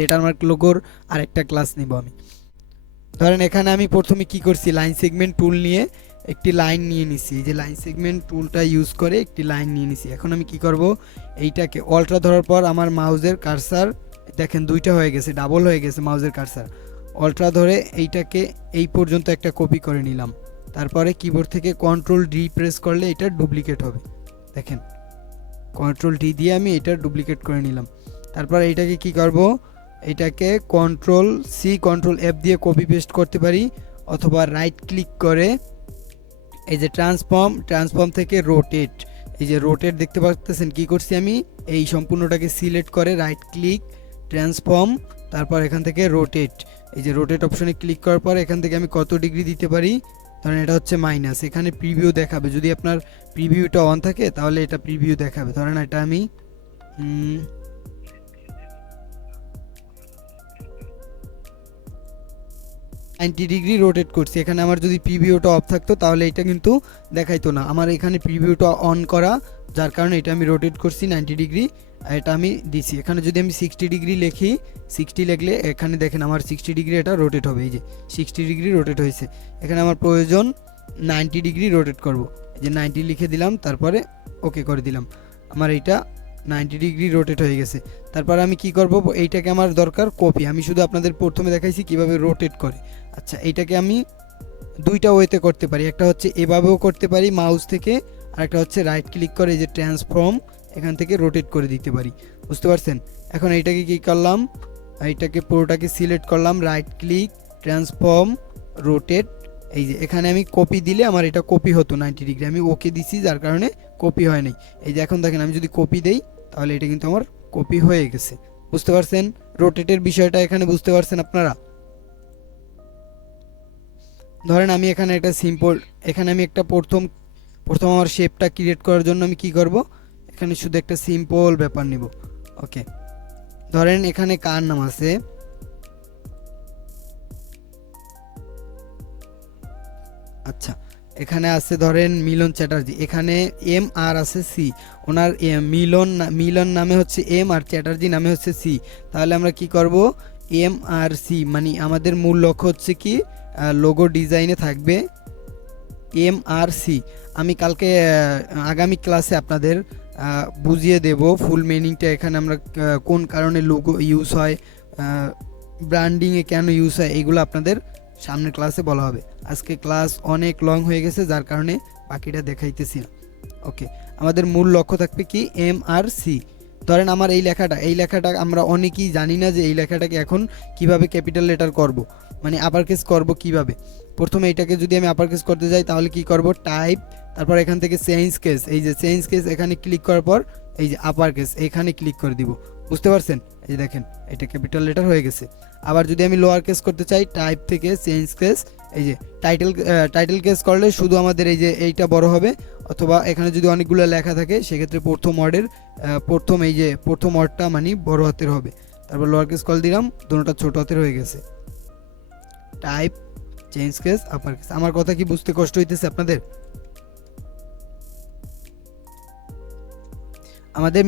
লেটারমার্ক লোগোর আরেকটা ক্লাস নিব আমি। ধরেন এখানে আমি প্রথমে কি করছি, লাইন সেগমেন্ট টুল নিয়ে একটি লাইন নিয়ে নিছি, এই যে লাইন সেগমেন্ট টুলটা ইউজ করে একটি লাইন নিয়ে নিছি। এখন আমি কি করব, এইটাকে অল্ট্রা ধরার পর আমার মাউসের কার্সার দেখেন দুইটা হয়ে গেছে, ডাবল হয়ে গেছে মাউসের কার্সার। অল্ট্রা ধরে এইটাকে এই পর্যন্ত একটা কপি করে নিলাম, তারপরে কিবোর্ড থেকে কন্ট্রোল ডি প্রেস করলে এটা ডুপ্লিকেট হবে। দেখেন কন্ট্রোল ডি দিয়ে আমি এটা ডুপ্লিকেট করে নিলাম। তারপর এইটাকে কি করব, এটাকে কন্ট্রোল সি কন্ট্রোল এফ দিয়ে কপি পেস্ট করতে পারি, অথবা রাইট ক্লিক করে এই যে ট্রান্সফর্ম থেকে রোটেট, এই যে রোটেট দেখতে পাচ্ছেন কি করছি আমি, এই সম্পূর্ণটাকে সিলেক্ট করে রাইট ক্লিক ট্রান্সফর্ম, তারপর এখান থেকে রোটেট, এই যে রোটেট অপশনে ক্লিক করার পর এখান থেকে আমি কত ডিগ্রি দিতে পারি, ধরেন এটা হচ্ছে মাইনাস, এখানে প্রিভিউ দেখাবে, যদি আপনার প্রিভিউটা অন থাকে তাহলে এটা প্রিভিউ দেখাবে। ধরেন এটা আমি 90 ডিগ্রি রোটেট করছি। এখানে আমার যদি প্রিভিউটা অফ থাকতো তাহলে এটা কিন্তু দেখাইতো না, আমার এখানে প্রিভিউটা অন করা, যার কারণে এটা আমি রোটেট করছি 90 ডিগ্রি, এটা আমি দিছি। এখানে যদি আমি 60 ডিগ্রি লিখি, 60 লিখলে এখানে দেখেন আমার 60 ডিগ্রি এটা রোটেট হবে, এই যে 60 ডিগ্রি রোটেট হয়েছে। এখানে আমার প্রয়োজন 90 ডিগ্রি রোটেট করব, এই যে 90 লিখে দিলাম, তারপরে ওকে করে দিলাম, আমার এইটা 90 ডিগ্রি রোটেট হয়ে গেছে। তারপর আমি কি করব, এইটাকে আমার দরকার কপি, আমি শুধু আপনাদের প্রথমে দেখাইছি কিভাবে রোটেট করে। আচ্ছা, এইটাকে আমি দুইটা ওয়েতে করতে পারি, একটা হচ্ছে এভাবেও করতে পারি মাউস থেকে, আর একটা হচ্ছে রাইট ক্লিক করে এই যে ট্রান্সফর্ম এখান থেকে রোটেট করে দিতে পারি, বুঝতে পারছেন। এখন এইটাকে কি করলাম, এইটাকে পুরোটাকে সিলেক্ট করলাম, রাইট ক্লিক ট্রান্সফর্ম রোটেট, এই যে এখানে আমি কপি দিলে আমার এটা কপি হতো 90 ডিগ্রি, আমি ওকে দিছি যার কারণে কপি হয় নাই। এই যে এখন দেখেন আমি যদি কপি দেই তাহলে এটা কিন্তু আমার কপি হয়ে গেছে, বুঝতে পারছেন রোটেটের বিষয়টা এখানে, বুঝতে পারছেন আপনারা। ধরেন আমি এখানে একটা সিম্পল, এখানে আমি একটা প্রথম আমার শেপটা ক্রিয়েট করার জন্য আমি কি করব, এখানে শুধু একটা সিম্পল ব্যাপার নিব। ওকে, ধরেন এখানে কার নাম আছে, আচ্ছা এখানে আছে ধরেন মিলন চ্যাটার্জি, এখানে এম আর আছে সি, ওনার মিলন নামে হচ্ছে এম আর চ্যাটার্জি নামে হচ্ছে সি। তাহলে আমরা কি করব, এম আর সি মানে আমাদের মূল লক্ষ্য হচ্ছে কি লোগো ডিজাইনে থাকবে এম আর সি। আমি কালকে আগামী ক্লাসে আপনাদের বুঝিয়ে দেব ফুল মিনিংটা, এখানে আমরা কোন কারণে লোগো ইউজ হয়, ব্র্যান্ডিংয়ে কেন ইউজ হয়, এগুলো আপনাদের সামনের ক্লাসে বলা হবে। আজকে ক্লাস অনেক লং হয়ে গেছে যার কারণে বাকিটা দেখাইতেছি না। ওকে, আমাদের মূল লক্ষ্য থাকবে কি এম আর সি। ধরেন আমার এই লেখাটা আমরা অনেকেই জানি না যে এই লেখাটাকে এখন কিভাবে ক্যাপিটাল লেটার করব, মানে আপার কেস করব কিভাবে। প্রথমে এটাকে যদি আমি আপার কেস করতে যাই তাহলে কি করব, টাইপ, তারপর এখান থেকে চেঞ্জ কেস, এই যে চেঞ্জ কেস এখানে ক্লিক করার পর এই যে আপার কেস এখানে ক্লিক করে দিব, বুঝতে পারছেন। এই যে দেখেন এটা ক্যাপিটাল লেটার হয়ে গেছে। আবার যদি আমি লোয়ার কেস করতে চাই, টাইপ থেকে চেঞ্জ কেস, এই যে টাইটেল কেস করলে শুধু আমাদের এই যে এইটা বড় হবে, অথবা এখানে যদি অনেকগুলো লেখা থাকে সেক্ষেত্রে প্রথম ওয়ার্ডটা মানে বড় হাতের হবে। তারপর লোয়ার কেস কল দিলাম, দুটোটা ছোট হাতের হয়ে গেছে। Type, change case, upper case. আমার কথা কি বুঝতে কষ্ট হইতেছে আপনাদের? আমাদের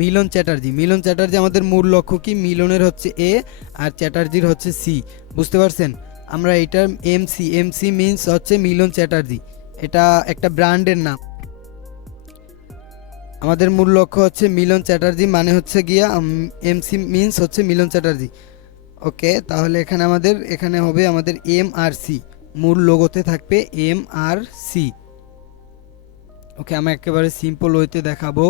মিলন চ্যাটার্জি আমাদের মূল লক্ষ্য কি, মিলনের হচ্ছে এ আর চ্যাটার্জির হচ্ছে সি, বুঝতে পারছেন। আমরা এটার এমসি মিন্স হচ্ছে মিলন চ্যাটার্জি, এটা একটা ব্র্যান্ডের নাম। আমাদের মূল লক্ষ্য হচ্ছে মিলন চ্যাটার্জি মানে হচ্ছে গিয়া এমসি মিন্স হচ্ছে মিলন চ্যাটার্জি। ওকে, তাহলে এখানে হবে আমাদের এম আর সি, মূল লোগোতে থাকবে এম আর সি। ওকে, আমি একেবারে সিম্পল ওয়েতে দেখাবো।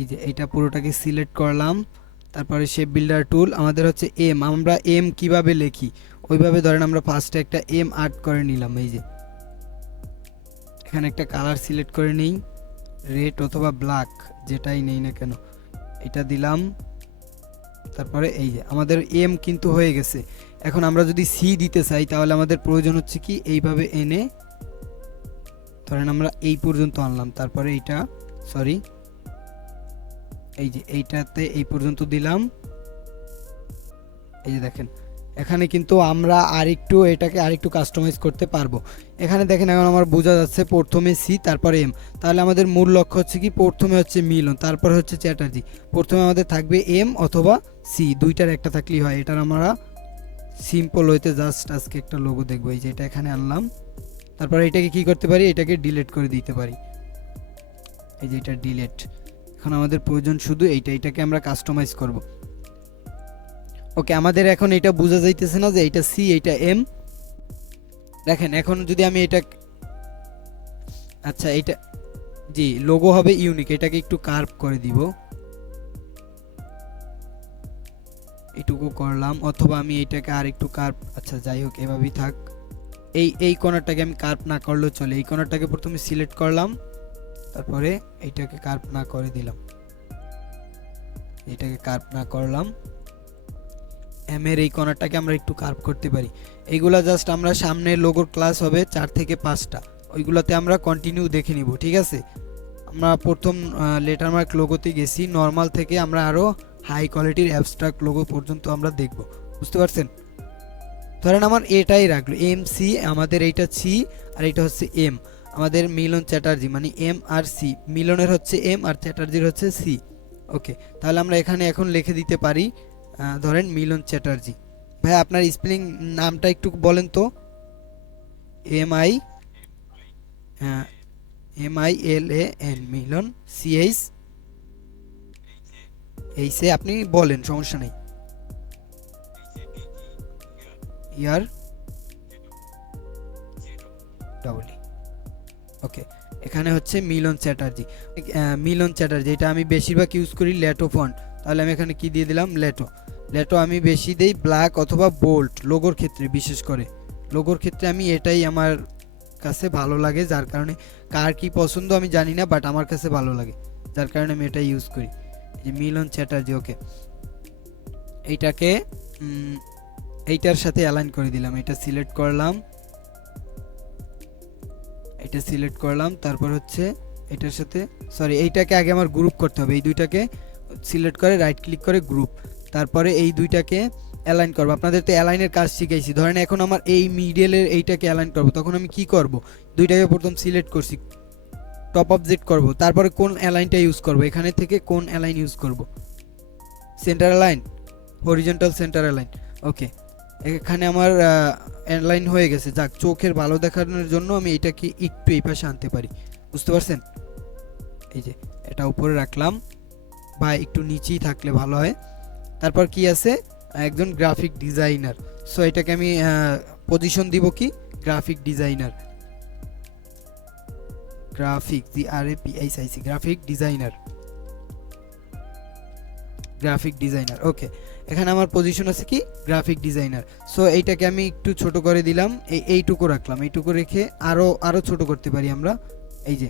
এই যে এইটা পুরোটাকে সিলেক্ট করলাম, তারপরে শেপ বিল্ডার টুল, আমাদের হচ্ছে এম, আমরা এম কিভাবে লিখি ওইভাবে ধরেন আমরা ফার্স্টে একটা এম আর্ট করে নিলাম। এই যে এখানে একটা কালার সিলেক্ট করে নিই, রেড অথবা ব্ল্যাক যেটাই নেই না কেন, এটা দিলাম। তারপরে এই যে আমাদের এম কিন্তু হয়ে গেছে। এখন আমরা যদি সি দিতে চাই তাহলে আমাদের প্রয়োজন হচ্ছে কি, এইভাবে এনে ধরেন আমরা এই পর্যন্ত আনলাম, তারপরে এইটা এই যে এইটাতে এই পর্যন্ত দিলাম। এই যে দেখেন এখানে কিন্তু আমরা আরেকটু এটাকে আরেকটু কাস্টমাইজ করতে পারবো। এখানে দেখেন এখন আমার বোঝা যাচ্ছে প্রথমে সি তারপরে এম, তাহলে আমাদের মূল লক্ষ্য হচ্ছে কি প্রথমে হচ্ছে মিলন তারপর হচ্ছে চ্যাটার্জি, প্রথমে আমাদের থাকবে এম অথবা সি, দুইটার একটা থাকলেই হয়। এটার আমরা সিম্পল হইতে জাস্ট আজকে একটা লোগো দেখবো, এই যে এটা এখানে আনলাম, তারপরে এটাকে কি করতে পারি, এটাকে ডিলিট করে দিতে পারি, এই যে এটা ডিলিট। এখন আমাদের প্রয়োজন শুধু এটাকে আমরা কাস্টমাইজ করব। ওকে, আমাদের এখন এটা বোঝা যাইতেছে না যে এটা সি এটা এম। দেখেন এখন যদি আমি এটা, আচ্ছা এটা জি লোগো হবে ইউনিক, এটাকে একটু কার্ভ করে দিব, এটুকু করলাম, অথবা আমি এটাকে আর একটু কার্ভ, আচ্ছা যাই হোক এভাবেই থাক। এই কর্নারটাকে আমি কার্ভ না করলেও চলে, এই কর্নারটাকে প্রথমে সিলেক্ট করলাম, তারপরে এইটাকে কার্ভ না করে দিলাম, এটাকে কার্ভ না করলাম। এম এর এই কর্নারটাকে আমরা একটু কার্ভ করতে পারি। এইগুলা জাস্ট আমরা সামনে লোগোর ক্লাস হবে 4 থেকে 5টা, ওইগুলোতে আমরা কন্টিনিউ দেখে নিব, ঠিক আছে। আমরা প্রথম লেটারমার্ক লোগোতে গেছি, নর্মাল থেকে আমরা আরও হাই কোয়ালিটির অ্যাবস্ট্রাক্ট লোগো পর্যন্ত আমরা দেখব, বুঝতে পারছেন। ধরেন আমার এটাই রাখলো এম সি, আমাদের এইটা সি আর এটা হচ্ছে এম, আমাদের মিলন চ্যাটার্জি মানে এম আর সি, মিলনের হচ্ছে এম আর চ্যাটার্জির হচ্ছে সি। ওকে, তাহলে আমরা এখানে এখন লিখে দিতে পারি ধরেন মিলন চ্যাটার্জি। ভাই আপনার স্পেলিং নামটা একটু বলেন তো। M I MILAN Milan, CH এইসে আপনি বলেন, সমস্যা নেই। ইয়ার ডবল ই। ওকে, এখানে হচ্ছে মিলন চ্যাটার্জি। মিলন চ্যাটার্জি এটা আমি বেশিরভাগ ইউজ করি লেটো ফন্ট, তাহলে আমি এখানে কি দিয়ে দিলাম লেটো। লেটো আমি বেশি দেই ব্ল্যাক অথবা বোল্ড, লোগোর ক্ষেত্রে বিশেষ করে লোগোর ক্ষেত্রে আমি এটাই আমার কাছে ভালো লাগে, যার কারণে কার কি পছন্দ আমি জানি না, বাট আমার কাছে ভালো লাগে, যার কারণে আমি এটাই ইউজ করি, যে মিলন চ্যাটার্জি। ওকে, এইটাকে এইটার সাথে অ্যালাইন করে দিলাম, এটা সিলেক্ট করলাম, এটা সিলেক্ট করলাম, তারপর হচ্ছে এটার সাথে সরি এইটাকে আগে আমার গ্রুপ করতে হবে, এই দুইটাকে সিলেক্ট করে রাইট ক্লিক করে গ্রুপ, তারপরে এই দুইটাকে অ্যালাইন করব। আপনাদের তো অ্যালাইনের কাজ শিখাইছি, ধরেন এখন আমার এই মিডলের এইটাকে অ্যালাইন করব, তখন আমি কি করব, দুইটাকে প্রথম সিলেক্ট করছি, টপ অবজেক্ট করব, তারপরে কোন অ্যালাইনটা ইউজ করব, এখানে থেকে কোন অ্যালাইন ইউজ করব, centre align, horizontal centre align. Okay, এখানে আমার অ্যালাইন হয়ে গেছে, যাক চোখের ভালো দেখানোর জন্য আমি এটাকে একটু এই পাশে আনতে পারি, বুঝতে পারছেন। এই যে এটা উপরে রাখলাম, বা একটু নিচেই থাকলে ভালো হয়। তারপর কি আছে, একজন গ্রাফিক ডিজাইনার, সো এটাকে আমি পজিশন দিব কি graphic designer, graphic GRAPHIC graphic designer, graphic designer. Okay, এখানে আমার পজিশন আছে কি গ্রাফিক ডিজাইনার, সো এইটাকে আমি একটু ছোট করে দিলাম, এইটুকু রাখলাম, এইটুকু রেখে আরো ছোট করতে পারি আমরা, এই যে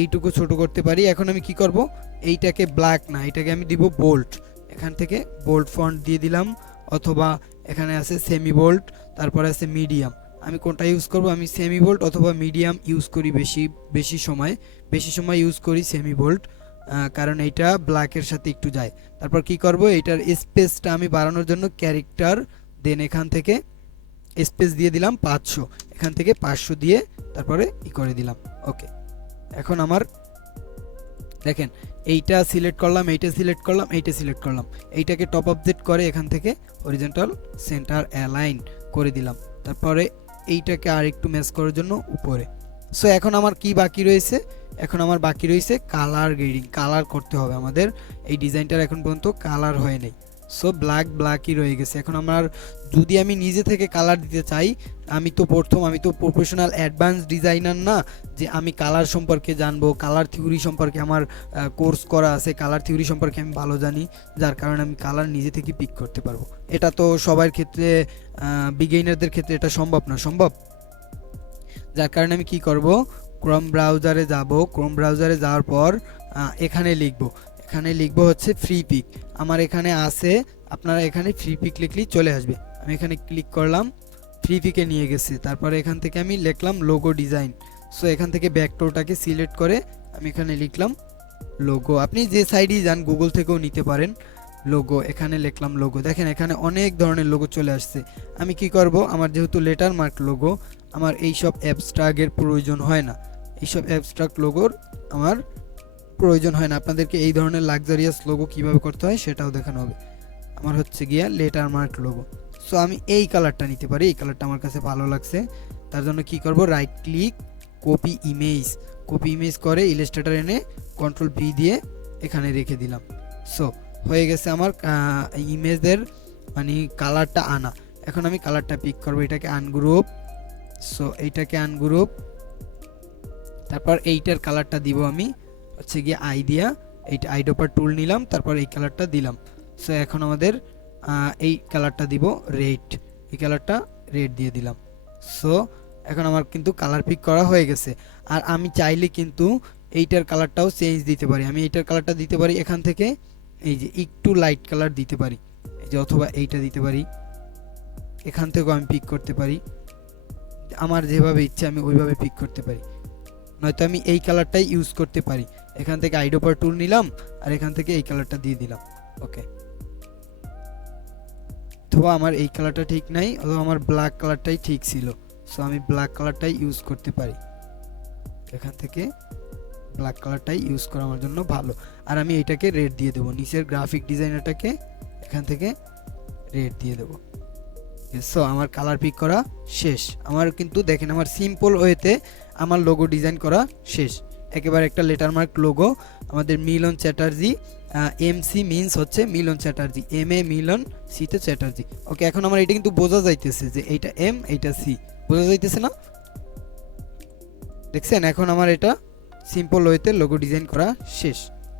এইটুকু ছোট করতে পারি। এখন আমি কি করব, এইটাকে ব্ল্যাক না, এটাকে আমি দিব বোল্ড, এখান থেকে বোল্ড ফন্ট দিয়ে দিলাম, অথবা এখানে আছে সেমি বোল্ড, তারপরে আছে মিডিয়াম, আমি কোনটা ইউজ করব, আমি সেমি বোল্ড অথবা মিডিয়াম ইউজ করি, বেশি সময় ইউজ করি সেমি বোল্ড, কারণ এইটা ব্ল্যাকের সাথে একটু যায়। তারপর কি করব, এটার স্পেসটা আমি বাড়ানোর জন্য ক্যারেক্টার, দেন এখান থেকে স্পেস দিয়ে দিলাম 500, এখান থেকে 500 দিয়ে তারপরে ই করে দিলাম। ওকে, এখন আমার দেখেন এইটা সিলেক্ট করলাম, এইটা সিলেক্ট করলাম, এইটা সিলেক্ট করলাম, এইটাকে টপ অবজেক্ট করে এখান থেকে হরিজন্টাল সেন্টার অ্যালাইন করে দিলাম, তারপরে এইটাকে আর একটু ম্যাচ করার জন্য উপরে। সো এখন আমার কি বাকি রয়েছে, এখন আমার বাকি রয়েছে কালার গ্রেডিং, কালার করতে হবে আমাদের, এই ডিজাইনটার এখন পর্যন্ত কালার হয় নাই, সো ব্ল্যাকই রয়ে গেছে। এখন আমার যদি আমি নিজে থেকে কালার দিতে চাই, আমি তো প্রফেশনাল অ্যাডভান্স ডিজাইনার না যে আমি কালার সম্পর্কে জানবো, কালার থিওরি সম্পর্কে আমার কোর্স করা আছে, কালার থিওরি সম্পর্কে আমি ভালো জানি, যার কারণে আমি কালার নিজে থেকে পিক করতে পারবো। এটা তো সবার ক্ষেত্রে, বিগিনারদের ক্ষেত্রে এটা সম্ভব না, যার কারণে আমি কি করব, ক্রোম ব্রাউজারে যাব, ক্রোম ব্রাউজারে যাওয়ার পর এখানে লিখব হচ্ছে ফ্রি পিক, আমার এখানে আছে, আপনারা এখানে ফ্রি পিক লিখলেই চলে আসবে, আমি এখানে ক্লিক করলাম, ফ্রি পিকে নিয়ে গেছে, তারপরে এখান থেকে আমি লিখলাম লোগো ডিজাইন, সো এখান থেকে ব্যাকটোরটাকে সিলেক্ট করে আমি এখানে লিখলাম লোগো, আপনি যে সাইডেই যান গুগল থেকেও নিতে পারেন, লোগো, এখানে লিখলাম লোগো। দেখেন এখানে অনেক ধরনের লোগো চলে আসছে। আমি কি করব, আমার যেহেতু লেটার মার্ক লোগো, আমার এইসব অ্যাবস্ট্রাক্টের প্রয়োজন হয় না। এইসব অ্যাবস্ট্রাক্ট লোগোর আমার প্রয়োজন হয় না। আপনাদেরকে এই ধরনের লাক্সারিয়াস লোগো কিভাবে করতে হয় সেটাও দেখানো হবে। আমার হচ্ছে গিয়া লেটার মার্ক লোগো। সো আমি এই কালারটা নিতে পারি, এই কালারটা আমার কাছে ভালো লাগছে। তার জন্য কি করব, right click, copy image, copy image করে ইলাস্ট্রেটর এনে কন্ট্রোল ভি দিয়ে এখানে রেখে দিলাম। সো হয়ে গেছে আমার ইমেজের মানে কালারটা আনা। এখন আমি কালারটা পিক করব, এটাকে আনগ্রুপ। সো এইটাকে আনগ্রুপ, তারপর এইটার কালারটা দিব আমি হচ্ছে গিয়ে আই দিয়া, এইটা আইড্রপার টুল নিলাম, তারপর এই কালারটা দিলাম। সো এখন আমাদের এই কালারটা দিব রেড, এই কালারটা রেড দিয়ে দিলাম। সো এখন আমার কিন্তু কালার পিক করা হয়ে গেছে। আর আমি চাইলে কিন্তু এইটার কালারটাও চেঞ্জ দিতে পারি। আমি এইটার কালারটা দিতে পারি এখান থেকে, এই যে একটু লাইট কালার দিতে পারি, এই যে, অথবা এইটা দিতে পারি, এখান থেকেও আমি পিক করতে পারি। আমার যেভাবে ইচ্ছে আমি ওইভাবে পিক করতে পারি, নয়তো আমি এই কালারটাই ইউজ করতে পারি। এখান থেকে আইড্রপার টুল নিলাম আর এখান থেকে এই কালারটা দিয়ে দিলাম। ওকে, অথবা আমার এই কালারটা ঠিক নাই, অথবা আমার ব্ল্যাক কালারটাই ঠিক ছিল। সো আমি ব্ল্যাক কালারটাই ইউজ করতে পারি, এখান থেকে ব্ল্যাক কালারটাই ইউজ করা আমার জন্য ভালো। আর আমি এটাকে রেড দিয়ে দেবো, নিচের গ্রাফিক ডিজাইনারটাকে এখান থেকে রেড দিয়ে দেবো। সো আমার কালার পিক করা শেষ। আমার কিন্তু দেখেন আমার সিম্পল ওয়েতে আমার লোগো ডিজাইন করা শেষ। একেবারে একটা লেটার মার্ক লোগো, আমাদের মিলন চ্যাটার্জি, এমসি মিনস হচ্ছে মিলন চ্যাটার্জি, এম এ মিলন, সিতে চ্যাটার্জি। ওকে, এখন আমার এটা কিন্তু বোঝা যাইতেছে যে এইটা এম এইটা সি, বোঝা যাইতেছে না? দেখছেন, এখন আমার এটা সিম্পল ওয়েতে লোগো ডিজাইন করা শেষ।